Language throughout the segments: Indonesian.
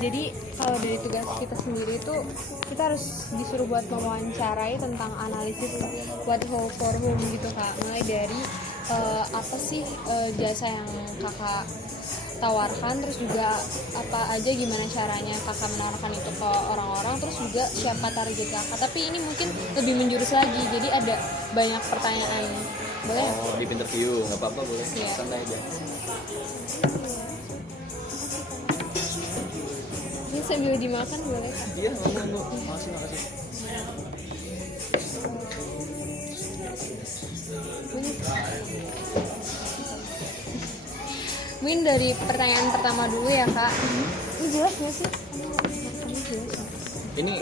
Jadi kalau dari tugas kita sendiri itu kita harus disuruh buat mewawancarai tentang analisis what how for whom gitu Kak. Mulai dari apa sih jasa yang Kakak tawarkan, terus juga apa aja gimana caranya Kakak menawarkan itu ke orang-orang, terus juga siapa target Kakak. Tapi ini mungkin lebih menjurus lagi, jadi ada banyak pertanyaan. Boleh? Oh, di interview nggak apa-apa, boleh santai aja. Ini sambil dimakan boleh? Iya, mau. Makasih. Mungkin dari pertanyaan pertama dulu ya Kak. Ini jelas nggak sih? Ini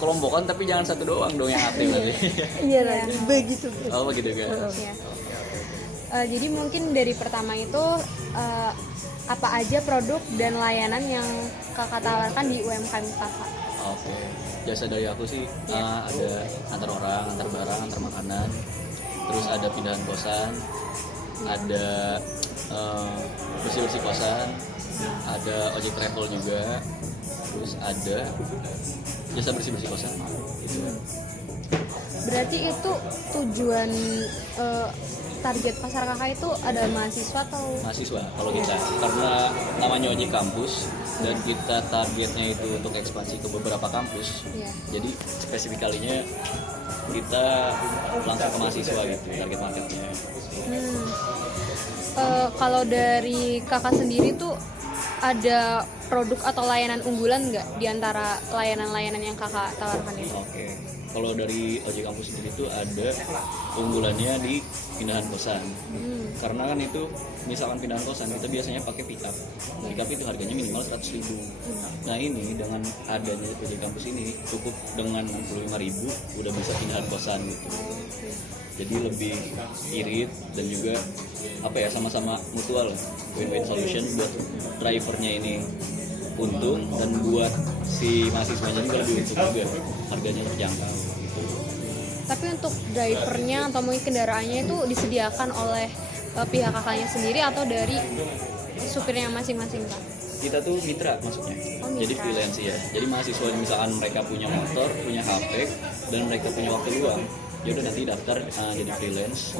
kelompokan tapi jangan satu doang dong yang aktif nanti. Iya lagi. Begitu. Oh begitu kan? Ya. Jadi mungkin dari pertama itu apa aja produk dan layanan yang Kakak tawarkan di UMKM Kakak? Oke. Jasa dari aku sih ada antar orang, antar barang, antar makanan. Terus ada pindahan kosan, ada bersih-bersih kosan, ada ojek travel juga, terus ada jasa bersih-bersih kosan. Berarti itu tujuan target pasar Kakak itu ada mahasiswa atau? Mahasiswa kalau kita, karena namanya ojek kampus dan kita targetnya itu untuk ekspansi ke beberapa kampus. Jadi spesifik kalinya kita langsung ke mahasiswa gitu target marketnya. Kalau dari Kakak sendiri tuh ada produk atau layanan unggulan nggak di antara layanan-layanan yang Kakak tawarkan itu? Oke. Kalau dari ojek kampus sendiri itu ada unggulannya di pindahan kosan. Karena kan itu misalkan pindahan kosan kita biasanya pakai pick up. Pick up itu harganya minimal 100.000. Nah ini dengan adanya ojek kampus ini cukup dengan 65.000 udah bisa pindahan kosan gitu. Jadi lebih irit dan juga apa ya, sama-sama mutual, win-win solution buat drivernya ini untung dan buat si mahasiswanya juga lebih untung juga, harganya terjangkau gitu. Tapi untuk drivernya atau mungkin kendaraannya itu disediakan oleh pihak kakaknya sendiri atau dari supirnya masing-masing Kak? Kita tuh mitra maksudnya, jadi freelance ya. Jadi mahasiswa misalkan mereka punya motor, punya HP dan mereka punya waktu luang, ya udah nanti daftar jadi freelance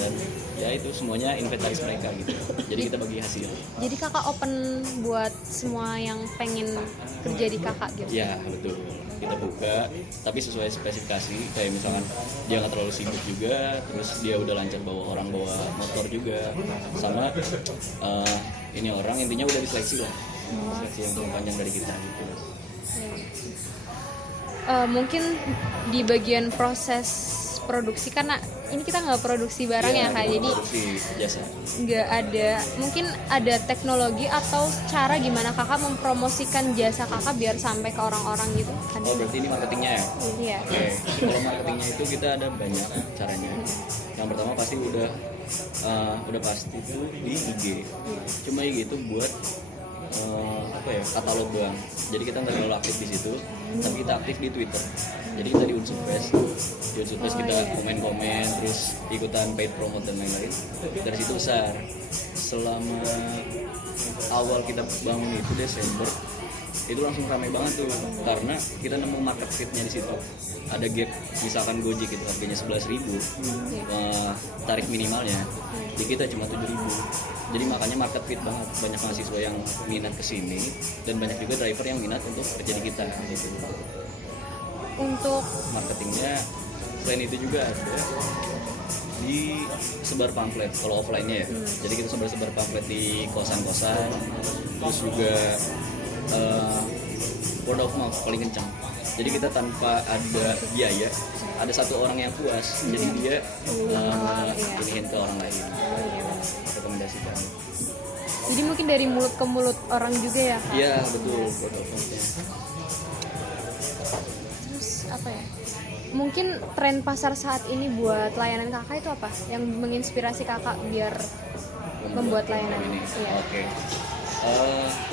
dan ya itu semuanya inventaris mereka gitu. Jadi kita bagi hasil. Jadi Kakak open buat semua yang pengen kerja di Kakak gitu? Ya betul, kita buka tapi sesuai spesifikasi, kayak misalkan dia nggak terlalu sibuk juga, terus dia udah lancar bawa motor juga, sama ini orang intinya udah diseleksi lah, seleksi yang paling panjang dari kita gitu. Mungkin di bagian proses produksi, karena ini kita nggak produksi barang ya Kak, jadi jasa nggak ada, mungkin ada teknologi atau cara gimana Kakak mempromosikan jasa Kakak biar sampai ke orang-orang gitu? Oh berarti ini marketingnya ya? Iya. Oke. Kalau marketingnya itu kita ada banyak caranya. Yang pertama pasti udah pasti itu di IG. Cuma IG itu buat katalog doang. Jadi kita nggak terlalu aktif di situ, tapi kita aktif di Twitter. Jadi kita di Unsur Fest kita komen-komen, terus ikutan paid promote dan lain-lain. Dari situ besar. Selama awal kita bangun itu Desember, itu langsung ramai banget tuh, karena kita nemu market fit-nya di situ. Ada gap, misalkan Gojek itu harganya 11.000, tarif minimalnya di kita cuma 7.000. Jadi makanya market fit banget, banyak mahasiswa yang minat kesini dan banyak juga driver yang minat untuk kerja di kita gitu. Untuk marketingnya selain itu juga ada di sebar pamflet kalau offline-nya ya. Jadi kita sebar pamflet di kosan-kosan, terus juga word of mouth paling kencang. Jadi kita tanpa ada biaya, ada satu orang yang puas, jadi dia iniin ke orang lain, rekomendasikan. Jadi mungkin dari mulut ke mulut orang juga ya Kak? Iya betul, word of mouth-nya. Terus apa ya? Mungkin tren pasar saat ini buat layanan Kakak itu apa? Yang menginspirasi Kakak biar membuat layanan ini? Iya. Oke.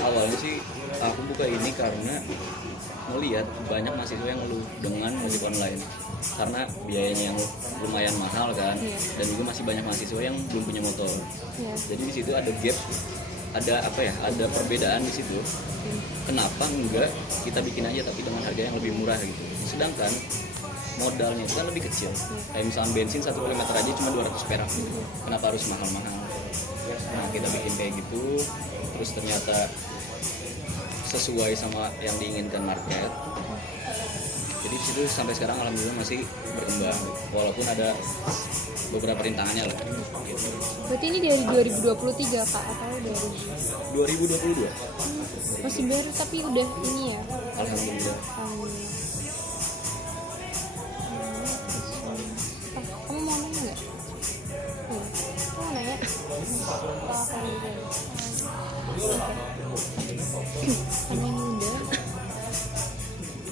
Awalnya sih aku buka ini karena melihat banyak mahasiswa yang ngeluh dengan ojek online karena biayanya yang lumayan mahal kan, dan juga masih banyak mahasiswa yang belum punya motor. Jadi di situ ada gap, ada perbedaan di situ. Kenapa enggak kita bikin aja tapi dengan harga yang lebih murah gitu, sedangkan modalnya itu kan lebih kecil. Kayak misalnya bensin 1 km aja cuma 200 perak, kenapa harus mahal-mahal? Nah, kita bikin kayak gitu, terus ternyata sesuai sama yang diinginkan market. Jadi di situ sampai sekarang alhamdulillah masih berkembang, walaupun ada beberapa rintangannya lah. Gitu. Berarti ini dari 2023 Kak atau dari 2022? Masih baru tapi udah ini ya. Alhamdulillah. Kamu mau nanya nggak? Kamu mau nanya? Karena ini udah.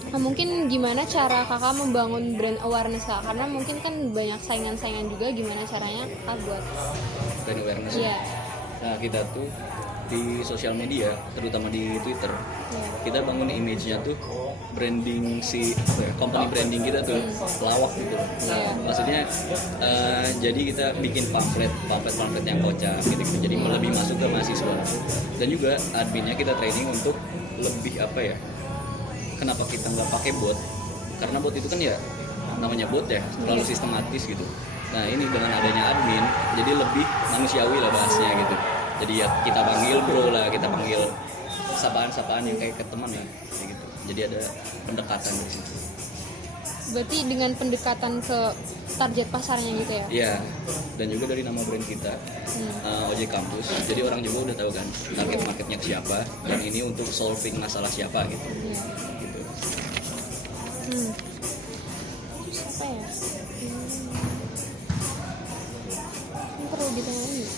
Nah, mungkin gimana cara kakak membangun brand awareness kak? Karena mungkin kan banyak saingan-saingan juga, gimana caranya kakak buat Brand awareness. Iya. Nah, kita tuh di sosial media, terutama di Twitter, kita bangun image-nya tuh branding company branding kita tuh lawak gitu. Maksudnya jadi kita bikin pamflet yang kocak gitu. Jadi lebih masuk ke mahasiswa. Dan juga adminnya kita training untuk lebih kenapa kita nggak pakai bot? Karena bot itu kan ya namanya bot ya, terlalu sistematis gitu. Nah, ini dengan adanya admin jadi lebih manusiawi lah bahasnya gitu. Jadi ya kita panggil bro lah, kita panggil sapaan-sapaan yang kayak ke teman lah kayak gitu. Jadi ada pendekatan di situ. Berarti dengan pendekatan ke target pasarnya gitu ya? Iya, dan juga dari nama brand kita, Ojek Kampus. Jadi orang juga udah tahu kan target marketnya siapa, dan ini untuk solving masalah siapa gitu. Gitu. Terus apa ya? Ini perlu ditanyain nggak?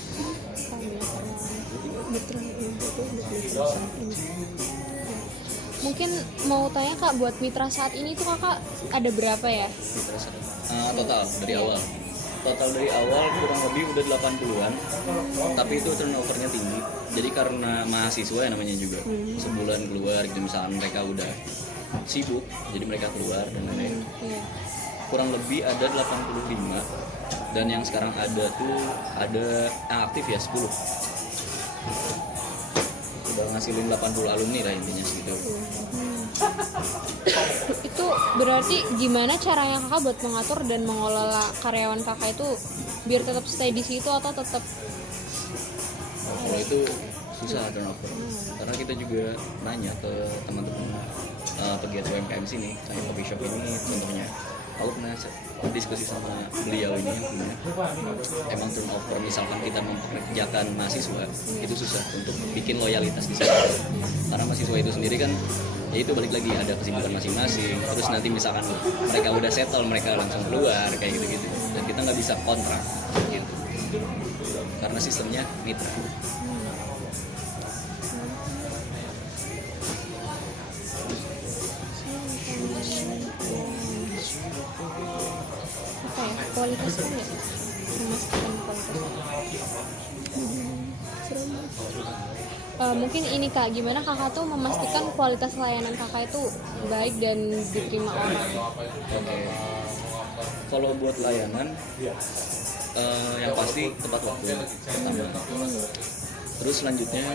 Mungkin mau tanya kak, buat mitra saat ini tuh kakak ada berapa ya? Mitra total dari awal. Total dari awal kurang lebih udah 80-an, tapi itu turnovernya tinggi. Jadi karena mahasiswa ya namanya juga, sebulan keluar gitu, misalnya mereka udah sibuk, jadi mereka keluar dan lain-lain. Kurang lebih ada 85, dan yang sekarang ada tuh yang aktif ya 10. Udah ngasilin 80 alumni lah intinya segitu. Itu berarti gimana caranya kakak buat mengatur dan mengelola karyawan kakak itu biar tetap stay di situ atau tetap? Kalau itu susah turnover, karena kita juga nanya ke teman-teman pegiat UMKM sini, kayak coffee shop ini contohnya. Aku pernah diskusi sama beliau ini yang punya, emang turnover misalkan kita mempekerjakan mahasiswa itu susah untuk bikin loyalitas di sini, karena mahasiswa itu sendiri kan ya itu balik lagi ada kesibukan masing-masing. Terus nanti misalkan mereka udah settle, mereka langsung keluar kayak gitu-gitu, dan kita nggak bisa kontrak gitu karena sistemnya mitra. Apa ya, kualitasnya nggak memastikan kualitasnya. Mungkin ini kak, gimana kakak tuh memastikan kualitas layanan kakak itu baik dan diterima orang? Oke. Kalau buat layanan yang pasti tepat waktu pertama. Terus selanjutnya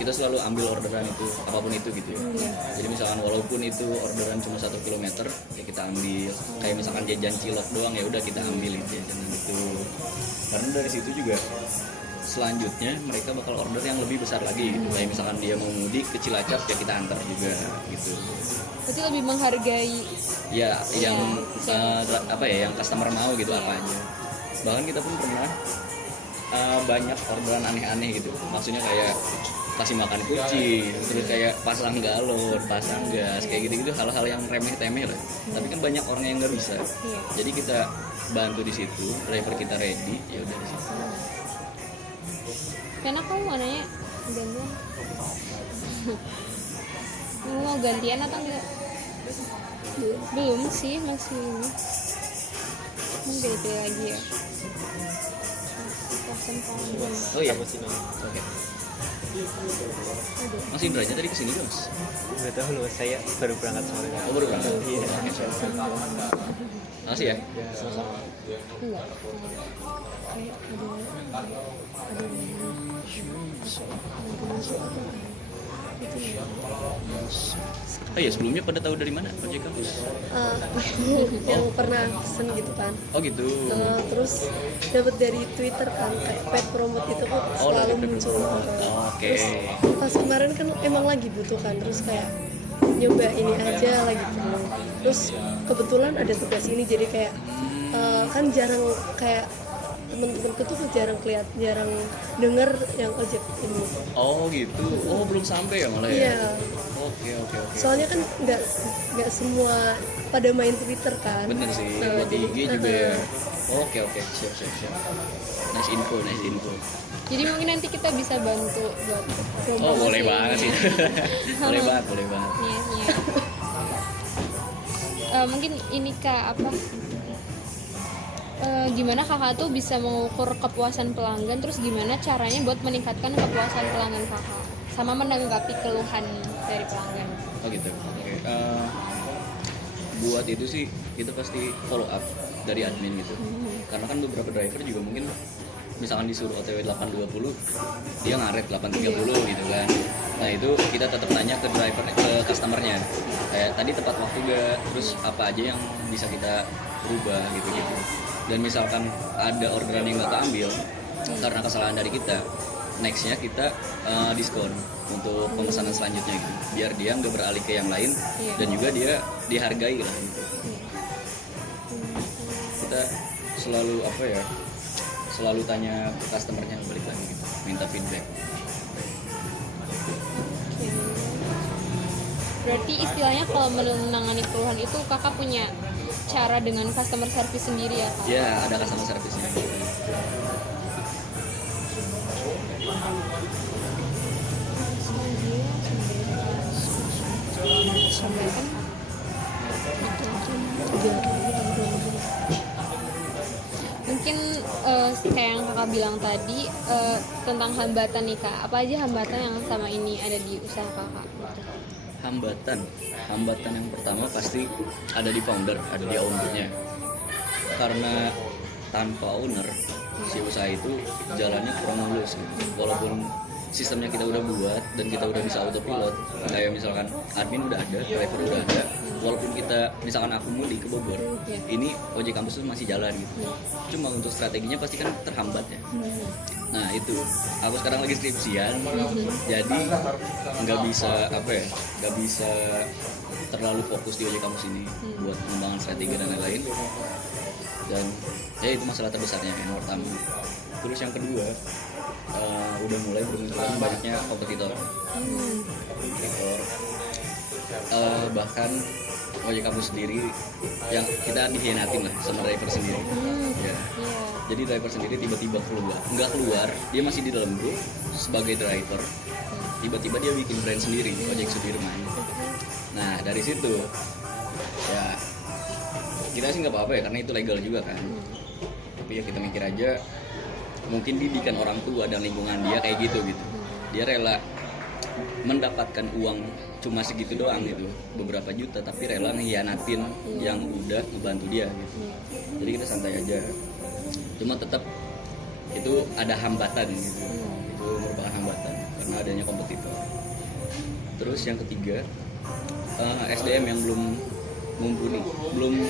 kita selalu ambil orderan itu, apapun itu gitu ya. Jadi misalkan walaupun itu orderan cuma 1 kilometer, ya kita ambil. Kayak misalkan jajan cilok doang, ya udah kita ambil itu jajanan itu. Karena dari situ juga selanjutnya mereka bakal order yang lebih besar lagi gitu. Kayak misalkan dia mau mudik ke Cilacap, ya kita antar juga gitu. Berarti lebih menghargai Ya yang yang customer mau gitu apa aja. Bahkan kita pun pernah banyak orderan aneh-aneh gitu, maksudnya kayak kasih makan kucing, terus kayak pasang galon, pasang gas, kayak gitu-gitu, hal-hal yang remeh-temeh lah. Tapi kan banyak orang yang nggak bisa, jadi kita bantu di situ, driver kita ready, ya udah di situ. Karena kamu mau nanya gantian? Kamu mau gantian atau enggak? Belum sih, masih ini. Mungkin lagi ya. Oh iya, oke. Mas Indra aja tadi kesini gak mas? Nggak tahu loh, saya baru berangkat sore. Oh baru berangkat? Iya. Makasih ya. Enggak. Kayak ada Oh iya, sebelumnya pada tahu dari mana Ojek Kampus? Yang pernah pesen gitu kan. Oh gitu. Terus dapat dari Twitter kan, kayak paid promote itu kok Oh, selalu dari paid muncul. promote. Oke. Terus pas kemarin kan emang lagi butuh kan, terus kayak nyoba ini aja lagi perlu. Terus kebetulan ada tugas ini, jadi kayak kan jarang, kayak temen-temenku tuh jarang denger yang ojek ini. Oh gitu. Oh belum sampai ya malah ya? Iya. Oke. Soalnya kan nggak semua pada main Twitter kan. Bener sih, Nah, buat di jadi, IG juga ya. Oke, siap. Nice info. Jadi mungkin nanti kita bisa bantu buat Oh boleh promosi banget sih. ini. boleh banget. Iya. Mungkin ini Kak, apa gimana kakak tuh bisa mengukur kepuasan pelanggan, terus gimana caranya buat meningkatkan kepuasan pelanggan kakak sama menanggapi keluhan dari pelanggan? Oh gitu. Oke. Buat itu sih kita pasti follow up dari admin gitu. Karena kan beberapa driver juga mungkin misalkan disuruh OTW 8.20 dia ngaret 8.30 gitu kan. Nah itu kita tetap tanya ke driver, ke customernya kayak tadi tepat waktu gak, terus apa aja yang bisa kita rubah gitu. Dan misalkan ada orderan yang nggak keambil karena kesalahan dari kita, nextnya kita diskon untuk pemesanan selanjutnya gitu, biar dia nggak beralih ke yang lain dan juga dia dihargai lah gitu. Kita selalu tanya ke customernya balik lagi gitu, minta feedback. Berarti istilahnya kalau menangani keluhan itu kakak punya cara dengan customer service sendiri ya Kak? Ya ada customer service-nya. Mungkin kayak yang kakak bilang tadi tentang hambatan nih Kak, apa aja hambatan yang sama ini ada di usaha kakak? Hambatan yang pertama pasti ada di founder, ada di ownernya. Karena tanpa owner si usaha itu jalannya kurang mulus gitu. Walaupun sistemnya kita udah buat dan kita udah bisa autopilot, kayak misalkan admin udah ada, driver udah ada, walaupun kita misalkan aku muli ke Bogor, ini ojek kampus tuh masih jalan gitu. Cuma untuk strateginya pasti kan terhambat ya. Nah itu, aku sekarang lagi skripsian, jadi nggak bisa terlalu fokus di ojek kampus ini buat pengembangan strategi dan lain-lain. Dan ya itu masalah terbesarnya yang pertama. Terus yang kedua, udah mulai bermunculan banyaknya kompetitor. Bahkan ojek kampus sendiri yang kita dikhianatin lah sama driver sendiri. Ya. Jadi driver sendiri tiba-tiba nggak keluar, dia masih di dalam grup sebagai driver. Tiba-tiba dia bikin brand sendiri, Ojek Sudirman. Nah dari situ ya kita sih nggak apa-apa ya karena itu legal juga kan. Tapi ya kita mikir aja, mungkin didikan orang tua dan lingkungan dia kayak gitu. Dia rela mendapatkan uang cuma segitu doang gitu, beberapa juta, tapi rela ngehianatin yang udah ngebantu dia gitu. Jadi kita santai aja. Cuma tetap itu ada hambatan gitu. Itu merupakan hambatan karena adanya kompetitor. Terus yang ketiga, SDM yang belum mumpuni, belum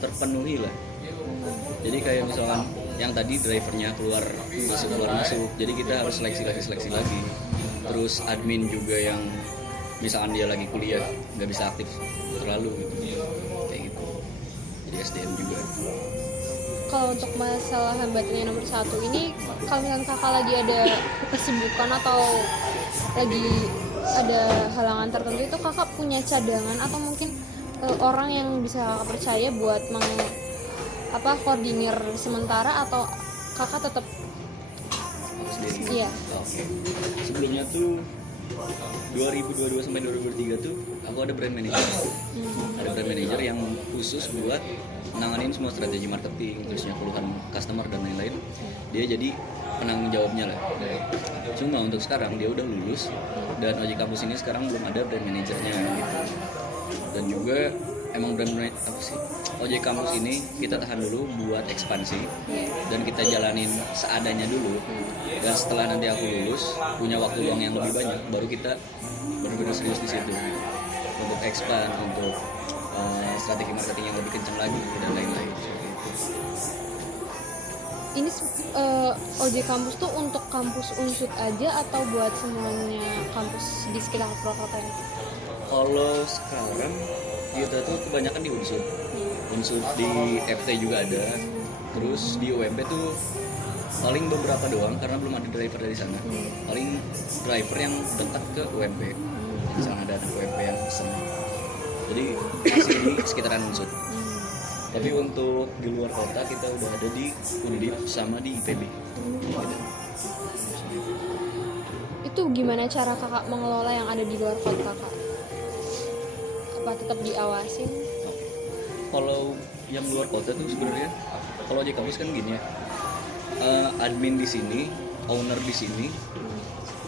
terpenuhi lah. Jadi kayak misalkan yang tadi drivernya keluar masuk, jadi kita harus seleksi lagi. Terus admin juga yang misalkan dia lagi kuliah nggak bisa aktif terlalu gitu, kayak gitu. Jadi SDM juga. Kalau untuk masalah hambatan yang nomor 1 ini, kalau misalnya kakak lagi ada kesibukan atau lagi ada halangan tertentu, itu kakak punya cadangan atau mungkin orang yang bisa kakak percaya buat koordinir sementara, atau kakak tetap Sendiri. iya? Oke. Sebelumnya tuh 2022 sampai 2023 tuh aku ada brand manager. Ada brand manager yang khusus buat nanganin semua strategi marketing, terusnya keluhan customer dan lain-lain. Dia jadi penanggung jawabnya lah. Cuma untuk sekarang dia udah lulus dan OJ Kampus ini sekarang belum ada brand manajernya gitu. Dan juga emang OJ Kampus ini kita tahan dulu buat ekspansi dan kita jalanin seadanya dulu. Dan setelah nanti aku lulus punya waktu luang yang lebih banyak, baru kita benar-benar serius di situ untuk expand, untuk strategi marketing yang lebih kencang lagi dan lain-lain. Ini OJ Kampus tuh untuk kampus Unsud aja atau buat semuanya kampus di sekitar Purwakarta ini? Kalau sekarang kita tuh kebanyakan di Unsud di FT juga ada, terus di UMP tuh paling beberapa doang karena belum ada driver dari sana. Paling driver yang dekat ke UMP, misalnya ada UMP yang pesen. Jadi masih di sekitaran Unsud. Tapi untuk di luar kota kita udah ada di Undip sama di IPB. Gitu. Itu gimana cara kakak mengelola yang ada di luar kota kak? Apa tetap diawasin? Kalau yang luar kota tuh sebenarnya kalau OJ Kampus kan gini ya, admin di sini, owner di sini,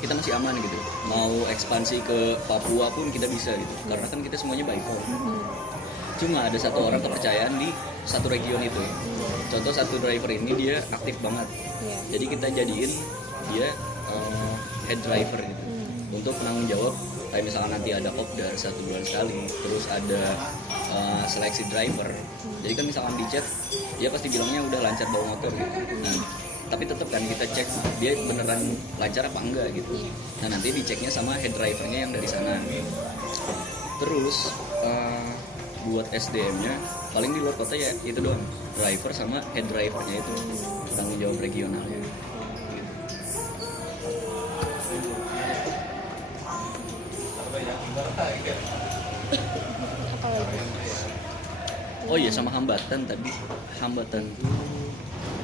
kita masih aman gitu. Mau ekspansi ke Papua pun kita bisa gitu, karena kan kita semuanya by phone. Cuma ada satu orang kepercayaan di satu region itu. Contoh satu driver ini dia aktif banget, jadi kita jadiin dia head driver gitu, untuk penanggung jawab. Kayak misalkan nanti ada kopdar 1 bulan sekali, terus ada seleksi driver. Jadi kan misalkan di chat dia pasti bilangnya udah lancar bawa motor gitu. Nah, tapi tetap kan kita cek dia beneran lancar apa enggak gitu. Nah nanti diceknya sama head drivernya yang dari sana. Terus buat SDM-nya paling di luar kota ya itu doang, driver sama head drivernya itu penanggung jawab regionalnya. Apalagi? Oh iya, sama hambatan tadi. Hambatan tuh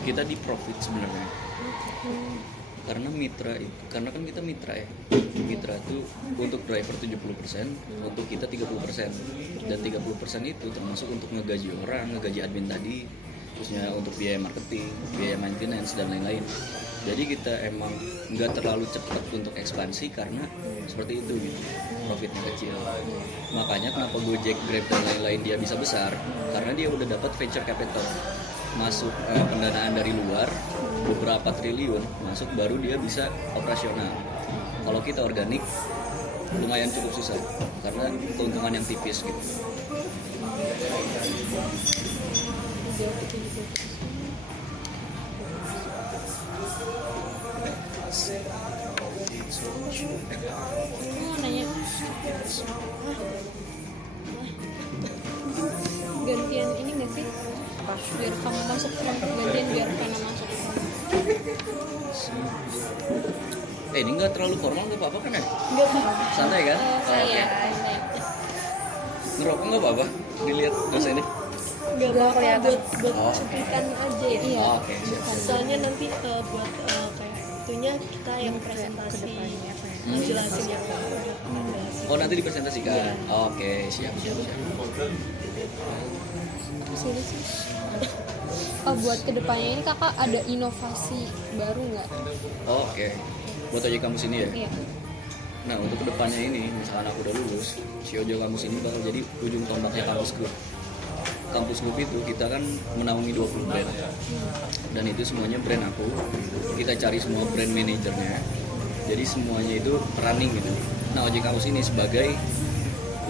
kita di profit sebenarnya. Karena mitra itu, karena kan kita mitra ya. Mitra tuh untuk driver 70%, untuk kita 30%. Dan 30% itu termasuk untuk ngegaji orang, ngegaji admin tadi, terusnya untuk biaya marketing, biaya maintenance dan lain-lain. Jadi kita emang nggak terlalu cepat untuk ekspansi karena seperti itu gitu, profitnya kecil. Makanya kenapa Gojek, Grab dan lain-lain dia bisa besar, karena dia udah dapat venture capital, masuk pendanaan dari luar beberapa triliun masuk, baru dia bisa operasional. Kalau kita organik lumayan cukup susah karena keuntungan yang tipis gitu. Mau nanya gantian ini nggak sih? Biar kamu masuk, gantian biar Vena masuk. Ini nggak terlalu formal, nggak apa-apa kan ya? Nggak apa-apa. Santai kan? Saya. Ngerokok nggak apa-apa? Dilihat dosennya. Nggak apa-apa, buat Oh. cuplikan aja ya. Iya. Oh, oke. Soalnya nanti buat kayak itunya kita yang presentasi, ngejelasin ya. Oh, nanti dipresentasikan. Oke, siap. Terus ini sih. Oh, buat kedepannya ini kakak ada inovasi baru nggak? Oke. Buat OJ Kampus ini ya. Iya. Nah, untuk kedepannya ini, misalkan aku udah lulus, si OJ Kampus ini bakal jadi ujung tombaknya Kampus Group. Kampus Group itu kita kan menaungi 20 brand. Dan itu semuanya brand aku. Kita cari semua brand manajernya. Jadi semuanya itu running gitu. Nah, OJ Kampus ini sebagai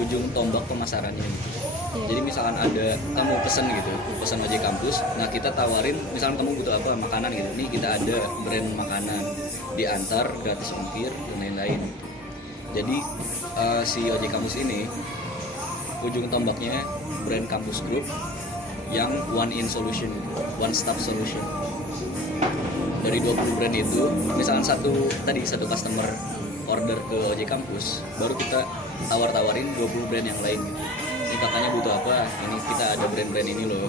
ujung tombak pemasarannya gitu. Jadi misalkan ada kamu pesen gitu, pesen OJ Kampus, nah kita tawarin, misalkan kamu butuh apa, makanan gitu, nih kita ada brand makanan, diantar gratis ongkir dan lain-lain. Jadi si OJ Kampus ini ujung tombaknya brand Kampus Group yang one in solution, one stop solution. Dari 20 brand itu, misalkan satu customer order ke OJ Kampus, baru kita tawarin 20 brand yang lain gitu. Ini katanya butuh apa, ini kita ada brand-brand ini loh.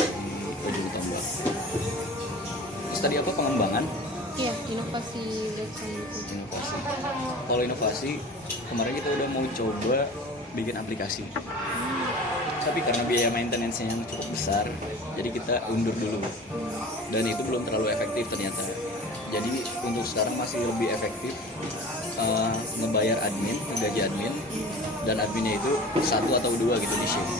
Di ujung tombak. Terus tadi apa, pengembangan? Iya, inovasi Jackson gitu. Inovasi. Kalau inovasi, kemarin kita udah mau coba bikin aplikasi. tapi karena biaya maintenance-nya yang cukup besar, jadi kita undur dulu. Dan itu belum terlalu efektif ternyata. Jadi untuk sekarang masih lebih efektif ngebayar admin, ngegaji admin, dan adminnya itu 1 atau 2 gitu di shift.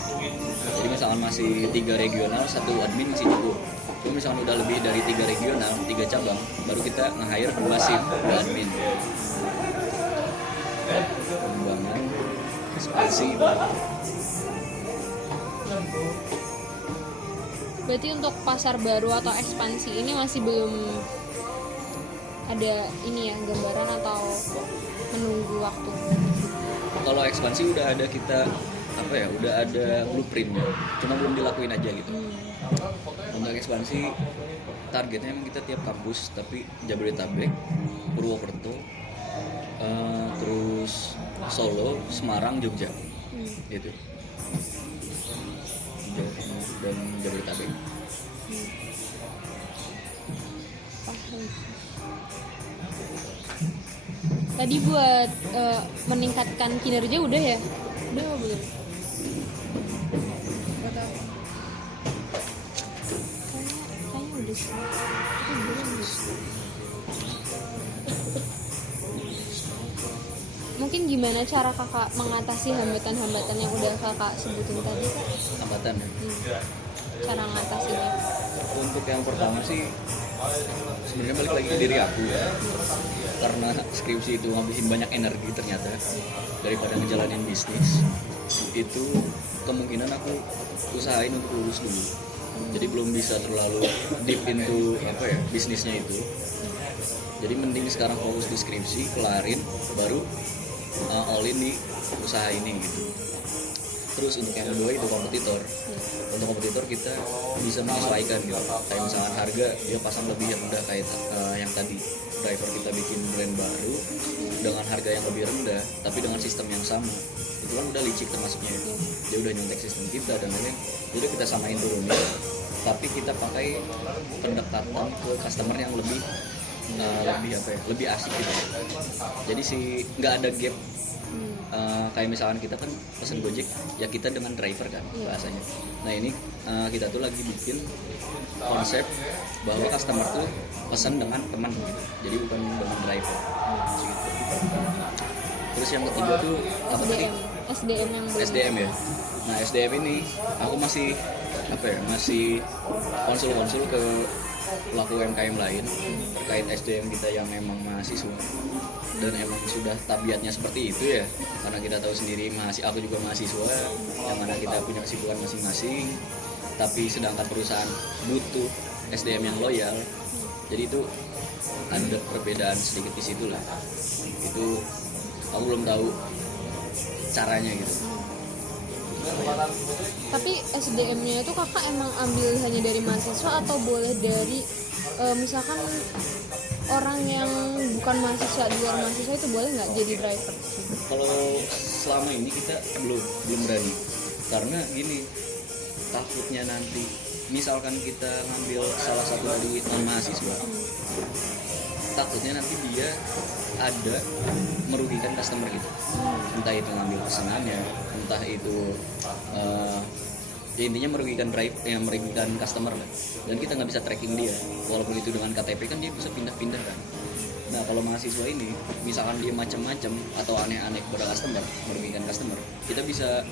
Jadi misalkan masih 3 regional, 1 admin masih cukup. Kalau misalkan udah lebih dari 3 regional, 3 cabang, baru kita nge-hire 2 shift admin. Pengembangan, ekspansi. Berarti untuk pasar baru atau ekspansi ini masih belum ada ini ya, gambaran atau menunggu waktu? Kalau ekspansi udah ada kita udah ada blueprintnya, cuma belum dilakuin aja gitu. Untuk ekspansi targetnya emang kita tiap kampus, tapi Jabodetabek, Purwokerto, terus Solo, Semarang, Jogja, gitu. Dan Jabodetabek. Tadi buat meningkatkan kinerja udah ya? Udah apa belum? Gak tau. Kayaknya udah sih. Tapi belum deh. Mungkin gimana cara kakak mengatasi hambatan-hambatan yang udah kakak sebutin tadi? Hambatan ya. Cara mengatasinya? Untuk yang pertama sih sebenarnya balik lagi ke diri aku ya, karena skripsi itu ngabisin banyak energi ternyata daripada ngejalanin bisnis. Itu kemungkinan aku usahain untuk lulus dulu, jadi belum bisa terlalu deep into bisnisnya itu. Jadi mending sekarang fokus di skripsi, kelarin, baru all in di usaha ini gitu. Terus untuk yang kedua itu kompetitor. Untuk kompetitor kita bisa menyesuaikan gitu. Kayak misalkan harga dia pasang lebih rendah kayak yang tadi driver kita bikin brand baru dengan harga yang lebih rendah tapi dengan sistem yang sama. Itu kan udah licik termasuknya. Dia udah nyontek sistem kita dan lain-lain. Jadi kita samain turunnya, tapi kita pakai pendekatan ke customer yang lebih asik gitu. Jadi nggak ada gap. Kayak misalkan kita kan pesan Gojek ya kita dengan driver kan bahasanya. Nah ini kita tuh lagi bikin konsep bahwa customer tuh pesan dengan teman gitu, jadi bukan dengan driver gitu. Terus yang ketiga tuh SDM yang belum. SDM ya. Nah SDM ini aku masih konsul ke pelaku UMKM lain terkait SDM kita yang memang mahasiswa dan emang sudah tabiatnya seperti itu ya, karena kita tahu sendiri aku juga mahasiswa yang mana kita punya kesibukan masing-masing, tapi sedangkan perusahaan butuh SDM yang loyal, jadi itu ada perbedaan sedikit di situ lah. Itu aku belum tahu caranya gitu. Tapi SDM-nya itu kakak emang ambil hanya dari mahasiswa atau boleh dari misalkan orang yang bukan mahasiswa, di luar mahasiswa itu boleh nggak jadi driver? Kalau selama ini kita belum berani, karena gini, takutnya nanti misalkan kita ngambil salah satu dari non mahasiswa, takutnya nanti dia ada merugikan customer gitu, entah itu ngambil pesanannya, entah itu ya intinya merugikan customer lah. Dan kita nggak bisa tracking dia, walaupun itu dengan KTP kan dia bisa pindah-pindah kan. Nah kalau mahasiswa ini misalkan dia macam-macam atau aneh-aneh kepada customer, merugikan customer, kita bisa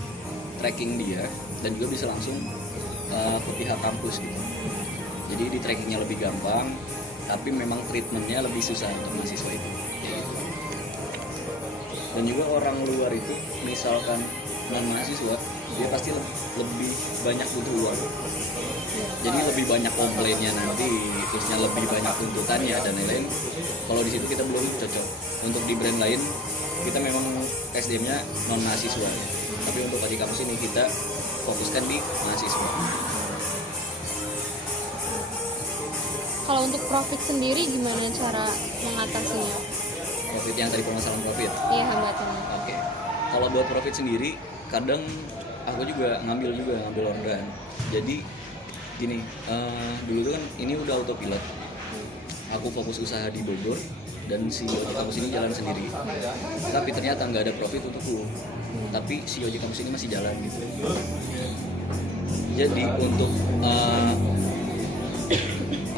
tracking dia dan juga bisa langsung ke pihak kampus gitu. Jadi di trackingnya lebih gampang, tapi memang treatmentnya lebih susah untuk mahasiswa itu ya gitu. Dan juga orang luar itu misalkan non mahasiswa, dia pasti lebih banyak butuh uang, jadi lebih banyak komplainnya nanti, terusnya lebih banyak tuntutannya dan lain-lain. Kalau di situ kita belum cocok. Untuk di brand lain kita memang SDM-nya non mahasiswa, tapi untuk di kampus ini kita fokuskan di mahasiswa. Kalau untuk profit sendiri gimana cara mengatasinya? Profit yang tadi permasalahan profit. Iya, hambatannya. Oke. Kalau buat profit sendiri, kadang aku juga ngambil orderan. Jadi gini, dulu tuh kan ini udah autopilot. Aku fokus usaha di Bogor, dan si ojek kampus ini jalan sendiri. Tapi ternyata nggak ada profit untukku. Tapi si ojek kampus ini masih jalan gitu. Jadi untuk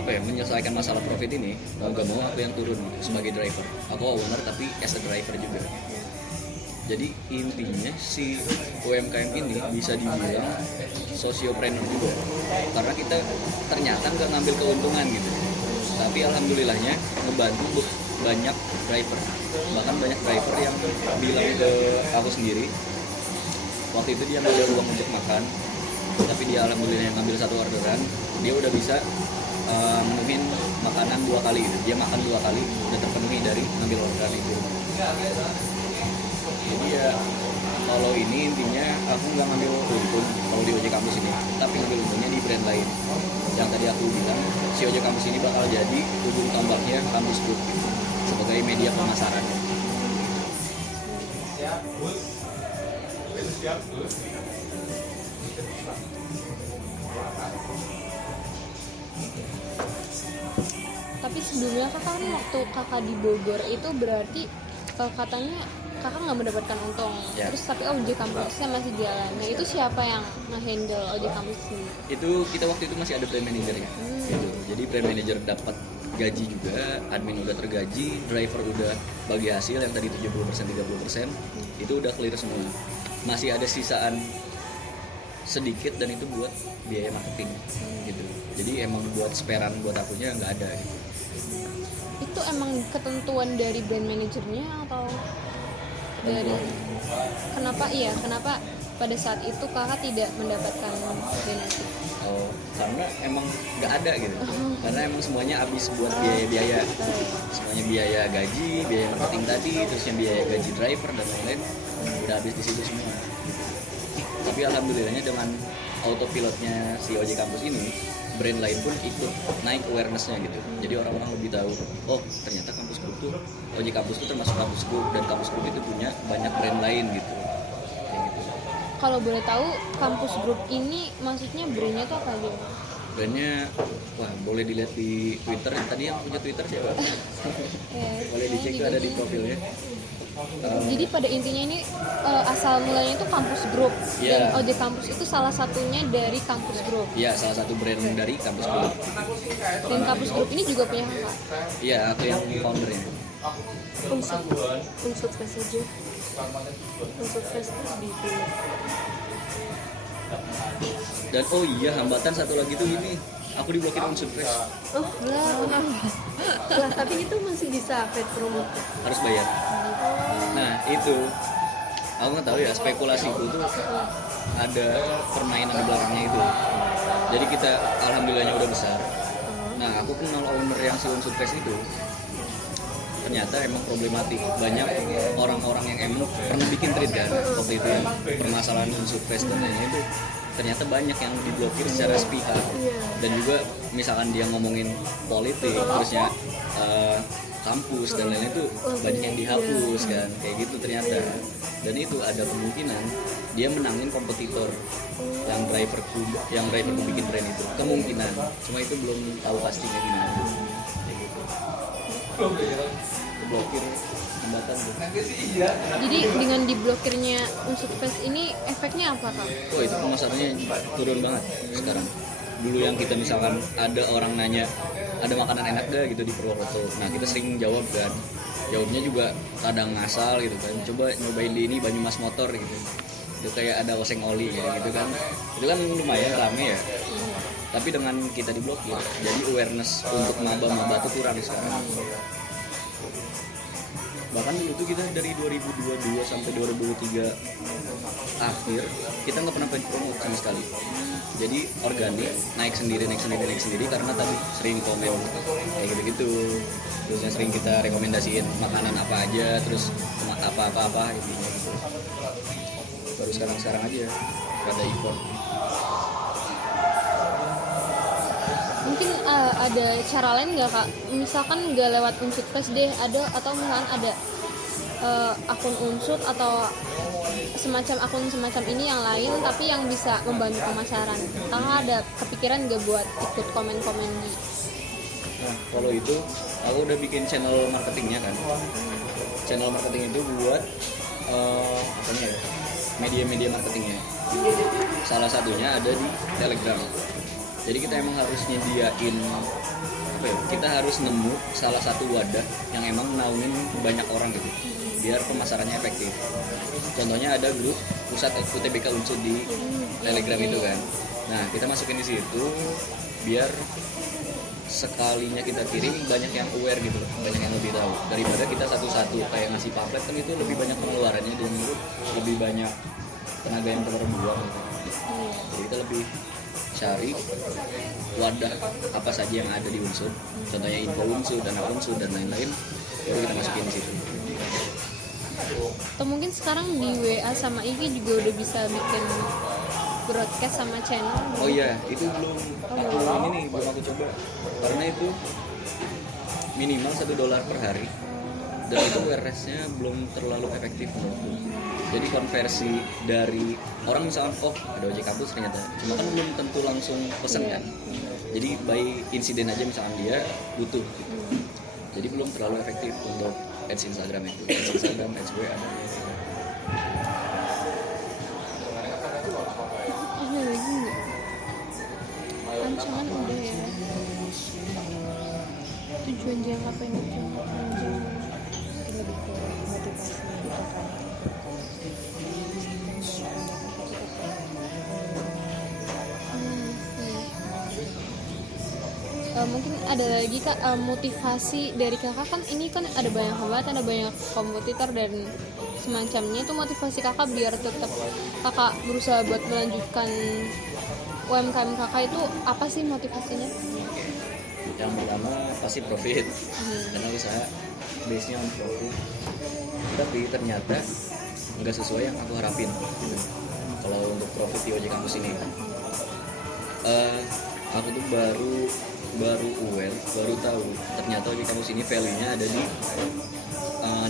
menyelesaikan masalah profit ini, mau gak mau aku yang turun gitu, sebagai driver. Aku owner tapi as a driver juga. Jadi intinya si UMKM ini bisa dibilang sosiopreneur juga, karena kita ternyata nggak ngambil keuntungan gitu, tapi alhamdulillahnya ngebantu banyak driver. Bahkan banyak driver yang bilang ke aku sendiri, waktu itu dia nggak ada uang untuk makan, tapi dia alhamdulillah yang ngambil satu orderan, dia udah bisa mungkin makanan 2 kali gitu. Dia makan 2 kali udah terpenuhi dari ngambil orderan itu. Jadi ya kalau ini intinya aku nggak ngambil untung kalau di ojek kampus ini, tapi ngambil untungnya di brand lain. Yang tadi aku bilang, si ojek kampus ini bakal jadi ujung tombaknya Kampus Group gitu, sebagai media pemasaran. Tapi sebelumnya kakak kan waktu kakak di Bogor itu berarti katanya kakak nggak mendapatkan untung, terus tapi ojek kampusnya masih jalan. Nah itu siapa yang nge-handle ojek kampus ini? Itu kita waktu itu masih ada brand manager ya. Gitu. Jadi brand manager dapat gaji juga, admin udah tergaji, driver udah bagi hasil yang tadi 70% 30%, itu udah clear semua. Masih ada sisaan sedikit dan itu buat biaya marketing gitu. Jadi emang buat sparean buat akunya nggak ada gitu. Itu emang ketentuan dari brand manajernya atau dari kenapa pada saat itu kakak tidak mendapatkan benefit? Oh, karena emang nggak ada gitu. Karena emang semuanya habis buat biaya-biaya. Semuanya biaya gaji, biaya marketing tadi, terus yang biaya gaji driver dan lain-lain udah habis di situ semua. Tapi alhamdulillahnya dengan autopilotnya si ojek kampus ini, brand lain pun ikut naik awareness-nya gitu. Jadi orang-orang lebih tahu, oh ternyata Kampus Group tuh, ojek kampus tuh termasuk Kampus Group, dan Kampus Group itu punya banyak brand lain gitu. Kayak gitu. Kalau boleh tahu Kampus Group ini maksudnya brandnya tuh apa aja? Brandnya, wah boleh dilihat di Twitter. Tadi yang punya Twitter siapa? Boleh dicek tuh ada di profilnya. Jadi pada intinya ini asal mulanya itu Kampus Group, dan ojek kampus itu salah satunya dari Kampus Group. Iya, salah satu brand dari Kampus Group. Dan Kampus Group ini juga punya kakak. Iya, aku yang foundernya. Unsur fest aja. Unsur fest tuh di Dan oh iya, hambatan satu lagi tuh ini, aku diblokir Unsur Fresh. oh lah tapi itu masih bisa paid promote. Harus bayar. Nah itu aku nggak tahu ya, spekulasiku tuh ada permainan di belakangnya itu. Jadi kita alhamdulillahnya udah besar. Nah aku kenal owner yang si Unsur Fresh itu, ternyata emang problematik. Banyak orang-orang yang emang pernah bikin trade kan waktu itu yang permasalahan Unsur Fresh dan lainnya itu, ternyata banyak yang diblokir secara sepihak. Dan juga misalkan dia ngomongin politik, terusnya kampus dan lain-lain itu banyak yang dihapus kan, kayak gitu ternyata. Dan itu ada kemungkinan dia menangin kompetitor yang driverku bikin brand itu, kemungkinan. Cuma itu belum tahu pastinya gimana. Kayak gitu. Blokir hambatan tuh. Jadi dengan diblokirnya Unsur Fest ini efeknya apa kak? Oh itu pemasarannya turun banget sekarang. Dulu yang kita misalkan ada orang nanya ada makanan enak gak gitu di Purwokerto, nah kita sering jawab kan, jawabnya juga kadang ngasal gitu kan, coba nyobain di ini Banyumas Motor gitu, itu kayak ada oseng oli gitu kan, itu kan lumayan rame ya. Tapi dengan kita diblokir, jadi awareness untuk maba-maba tuh kurang sekarang. Bahkan dulu tuh kita dari 2022 sampai 2023 akhir kita nggak pernah paid promote sama sekali. Jadi organik, naik sendiri karena tadi sering komen kayak gitu-gitu. Terus yang sering kita rekomendasiin makanan apa aja, terus apa gitu. Baru sekarang aja ada import. Mungkin ada cara lain nggak kak? Misalkan nggak lewat Unsur Fest deh, ada atau misalkan ada akun Unsur atau akun semacam ini yang lain tapi yang bisa membantu pemasaran. Kakak ada kepikiran nggak buat ikut komen-komen di? Nah kalau itu aku udah bikin channel marketingnya kan. Channel marketing itu buat apanya ya, media-media marketingnya. Salah satunya ada di Telegram. Jadi kita emang harus nyediain apa ya, kita harus nemu salah satu wadah yang emang naungin banyak orang gitu, biar pemasarannya efektif. Contohnya ada grup pusat UTBK Unsur di Telegram itu kan. Nah, kita masukin di situ biar sekalinya kita kirim banyak yang aware gitu, banyak yang lebih tahu daripada kita satu-satu kayak ngasih pamflet kan, itu lebih banyak pengeluarannya dan itu lebih banyak tenaga yang terbuang gitu. Jadi kita lebih cari wadah apa saja yang ada di Unsur, contohnya info Unsur, dana Unsur dan lain-lain, baru kita masukin di situ. Atau mungkin sekarang di WA sama IG juga udah bisa bikin broadcast sama channel gitu. Oh iya, itu belum aku ini nih, belum aku coba karena itu minimal $1 per hari dan itu awareness-nya belum terlalu efektif menurutku. Jadi konversi dari orang misalnya, oh ada ojek kampus ternyata, cuma kan belum tentu langsung pesen kan. Jadi by insiden aja misalnya dia butuh gitu. Jadi belum terlalu efektif untuk ads Instagram itu, ads Instagram, ads WA. Ada lagi nggak? Ancaman udah ya. Tujuan jangka panjang lebih ke motivasi gitu kan. Mungkin ada lagi kak, motivasi dari kakak kan ini kan ada banyak banget, ada banyak kompetitor dan semacamnya. Itu motivasi kakak biar tetap kakak berusaha buat melanjutkan UMKM kakak itu apa sih motivasinya? Yang pertama pasti profit, karena usaha base-nya on profit. Tapi ternyata nggak sesuai yang aku harapin gitu. Kalau untuk profit di ojek kampus ini, aku tuh baru tahu ternyata ojek kampus ini value-nya ada di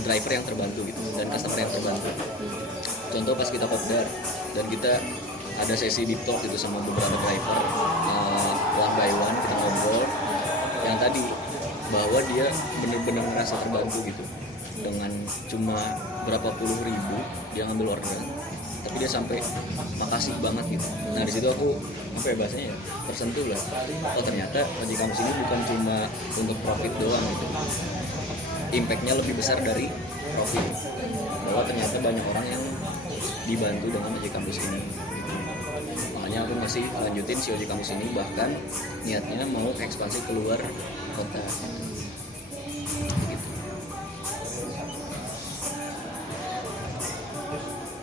driver yang terbantu gitu dan customer yang terbantu. Contoh pas kita kopdar dan kita ada sesi deep talk gitu sama beberapa driver, one by one kita ngobrol yang tadi bahwa dia benar-benar merasa terbantu gitu dengan cuma berapa puluh ribu dia ngambil orderan, tapi dia sampai makasih banget gitu. Nah di situ aku apa ya bahasanya ya, tersentuh lah. Oh ternyata ojek kampus ini bukan cuma untuk profit doang gitu, impactnya lebih besar dari profit, bahwa ternyata banyak orang yang dibantu dengan ojek kampus ini. Makanya aku masih lanjutin si ojek kampus ini, bahkan niatnya mau ekspansi keluar kota gitu.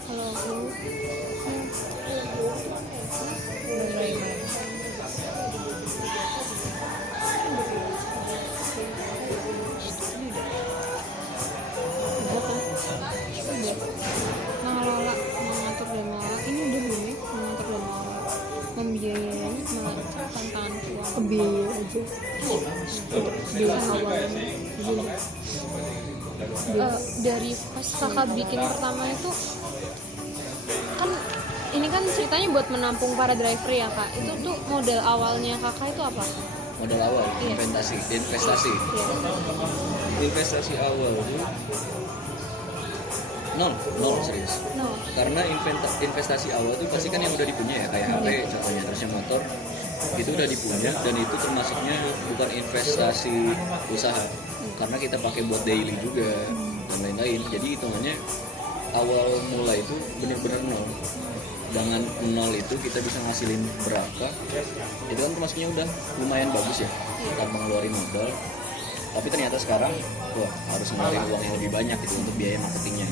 Kalau aku mengelola, mengatur dan mengelola, ini udah belum ya? Mengatur dan mengelola, membiayai, melacak tantangan keuangan. Kebiaya aja. Biaya awalnya gini. Dari pas kakak bikin pertama itu kan ini kan ceritanya buat menampung para driver ya kak. Itu tuh modal awalnya kakak itu apa? Modal awal, Iya. investasi Iya. investasi awal tuh nol serius. No. Karena investasi awal tuh pasti kan yang udah dipunya ya, kayak HP contohnya, terus yang motor itu udah dipunya dan itu termasuknya bukan investasi usaha karena kita pakai buat daily juga dan lain-lain. Jadi hitungannya awal mulai itu bener-bener nol. Dengan nol itu kita bisa ngasilin berapa, itu kan termasuknya udah lumayan bagus ya tanpa ngeluarin modal. Tapi ternyata sekarang wah harus ngeluarin uang yang lebih banyak gitu untuk biaya marketingnya.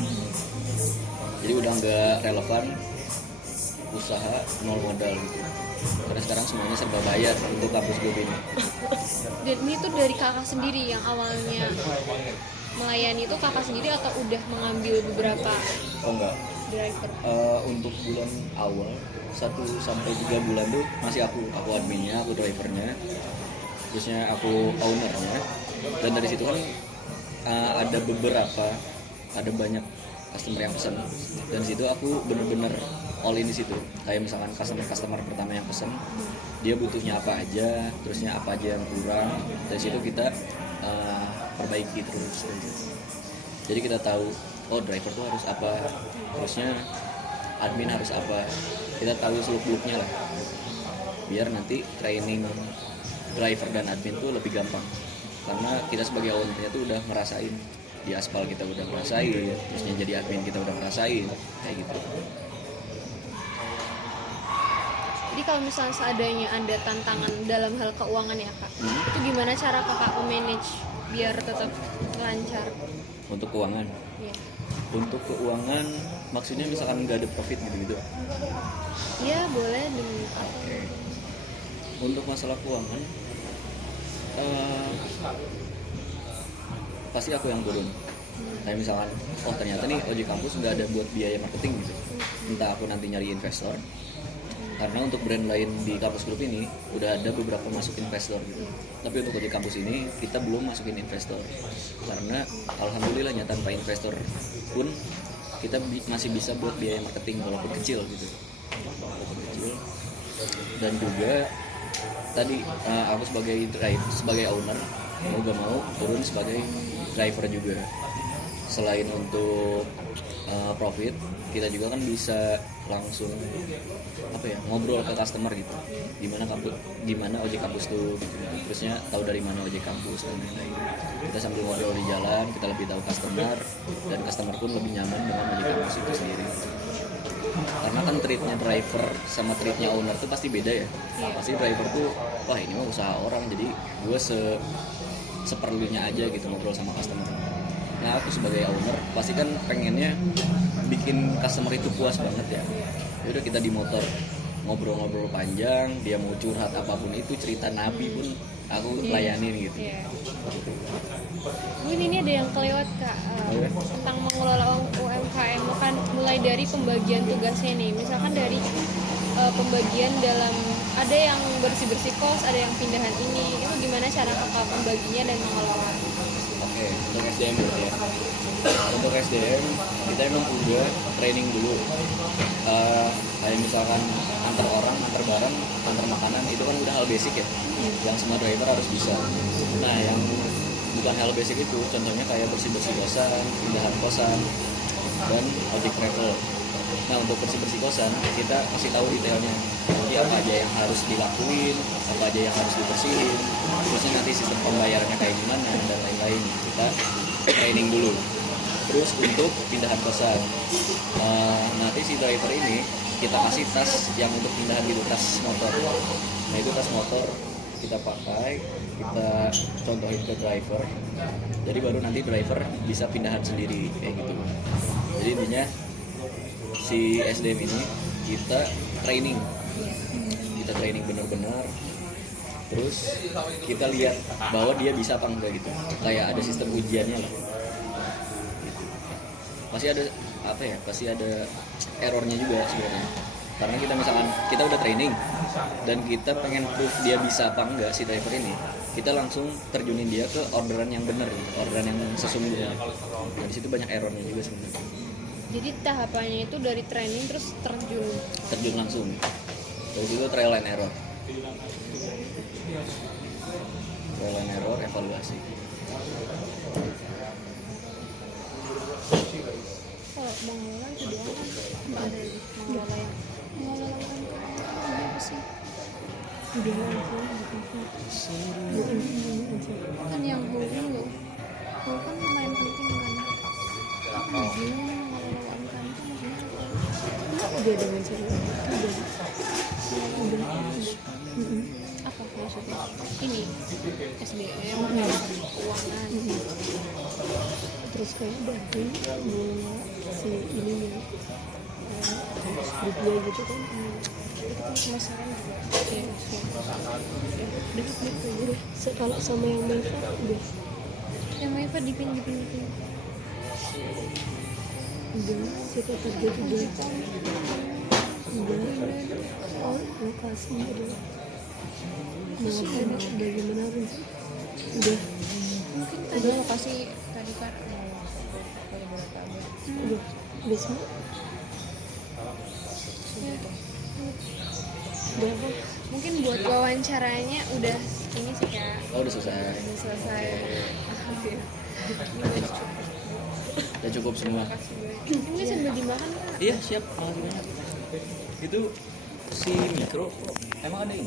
Jadi udah nggak relevan usaha nol modal gitu, karena sekarang semuanya serba bayar untuk kampus gue ini. Dan ini tuh dari kakak sendiri yang awalnya melayani itu kakak sendiri atau udah mengambil beberapa Oh enggak, driver? untuk bulan awal 1 sampai 3 bulan tuh masih aku adminnya, aku drivernya, terusnya aku ownernya. Dan dari situ kan ada banyak customer yang pesan, dan situ aku bener-bener all in di situ. Kayak misalkan customer pertama yang pesen, dia butuhnya apa aja, terusnya apa aja yang kurang, dari situ kita perbaiki terus. Jadi kita tahu, oh driver tuh harus apa, terusnya admin harus apa, kita tahu seluk-beluknya lah, biar nanti training driver dan admin tuh lebih gampang, karena kita sebagai ownernya tuh udah ngerasain di aspal, kita udah ngerasain, terusnya jadi admin kita udah ngerasain kayak gitu. Jadi kalau misalnya seadanya ada tantangan dalam hal keuangan ya kak, itu gimana cara kakak manage biar tetap lancar? Untuk keuangan, Iya. untuk keuangan maksudnya misalkan nggak ada profit gitu-gitu. Iya boleh demi. Oke. Untuk masalah keuangan, pasti aku yang turun. Kayak misalkan, oh ternyata nih ojek kampus nggak ada buat biaya marketing gitu. Entah aku nanti nyari investor. Karena untuk brand lain di kampus grup ini udah ada beberapa masuk investor gitu. Tapi untuk ojek kampus ini kita belum masukin investor. Karena alhamdulillahnya tanpa investor pun kita masih bisa buat biaya marketing walaupun kecil gitu. Walaupun kecil. Dan juga tadi aku sebagai owner mau gak mau turun sebagai driver juga. Selain untuk profit, kita juga kan bisa langsung ngobrol ke customer gitu, gimana ojek kampus tuh gitu. Terusnya tahu dari mana ojek kampus dan lain-lain. Kita sambil ngobrol di jalan, kita lebih tahu customer, dan customer pun lebih nyaman dengan ojek kampus itu sendiri. Karena kan treatnya driver sama treatnya owner tuh pasti beda ya. Pasti driver tuh, wah ini mah usaha orang, jadi gue seperlunya aja gitu ngobrol sama customer. Nah aku sebagai owner pasti kan pengennya bikin customer itu puas banget ya. Yaudah kita di motor ngobrol-ngobrol panjang, dia mau curhat apapun itu, cerita nabi pun aku layanin gitu. Mungkin ini ada yang kelewat kak, tentang mengelola UMKM kan, mulai dari pembagian tugasnya nih. Misalkan dari pembagian dalam, ada yang bersih-bersih kos, ada yang pindahan ini, itu gimana cara kakak pembaginya dan mengelola? Oke, untuk SDM berarti ya. Untuk SDM kita emang udah training dulu. Kayak misalkan antar orang, antar barang, antar makanan, itu kan udah hal basic ya, yang semua driver harus bisa. Nah yang bukan hal basic itu, contohnya kayak bersih-bersih kosan, pindahan kosan, dan ojek travel. Nah untuk bersih-bersih kosan kita kasih tahu detailnya, jadi apa aja yang harus dilakuin, apa aja yang harus dibersihin, terusnya nanti sistem pembayarannya kayak gimana dan lain-lain, kita training dulu. Terus untuk pindahan kosan, nanti si driver ini kita kasih tas yang untuk pindahan gitu, tas motor. Nah itu tas motor kita pakai, kita contohin ke driver, jadi baru nanti driver bisa pindahan sendiri kayak gitu. Jadi intinya si SDM ini kita training benar-benar, terus kita lihat bahwa dia bisa apa enggak gitu, kayak ada sistem ujiannya lah gitu. Pasti ada errornya juga sebenarnya, karena kita misalkan kita udah training dan kita pengen proof dia bisa apa enggak si driver ini, kita langsung terjunin dia ke orderan yang benar gitu, orderan yang sesungguhnya. Nah di situ banyak errornya juga sebenarnya. Jadi Tahapannya itu dari training terus terjun langsung, dari situ trial and error, evaluasi. kalau mengelola itu doang nggak ada mengelola UMKM apa sih? Kan yang whole kan lumayan penting kan. Gimana mengelola UMKM itu maksudnya Udah dengan cara apa maksudnya? Ini SDM, keuangan. terus kayak bantu si ini nih grupnya gitu kan. Itu kan pemasaran juga. Kalau sama yang Meva udah Yang dipin. siapa target udah lokasi udah bagaimana udah Mungkin ada lokasi tadi kan. udah semua Mungkin buat wawancaranya udah ini sih kak. Oh udah selesai. Udah selesai. Alhamdulillah. Ini udah cukup. Udah cukup semua. Ini sambil dimakan kak. Iya siap, makasih banyak. Itu si mikro emang ada ini?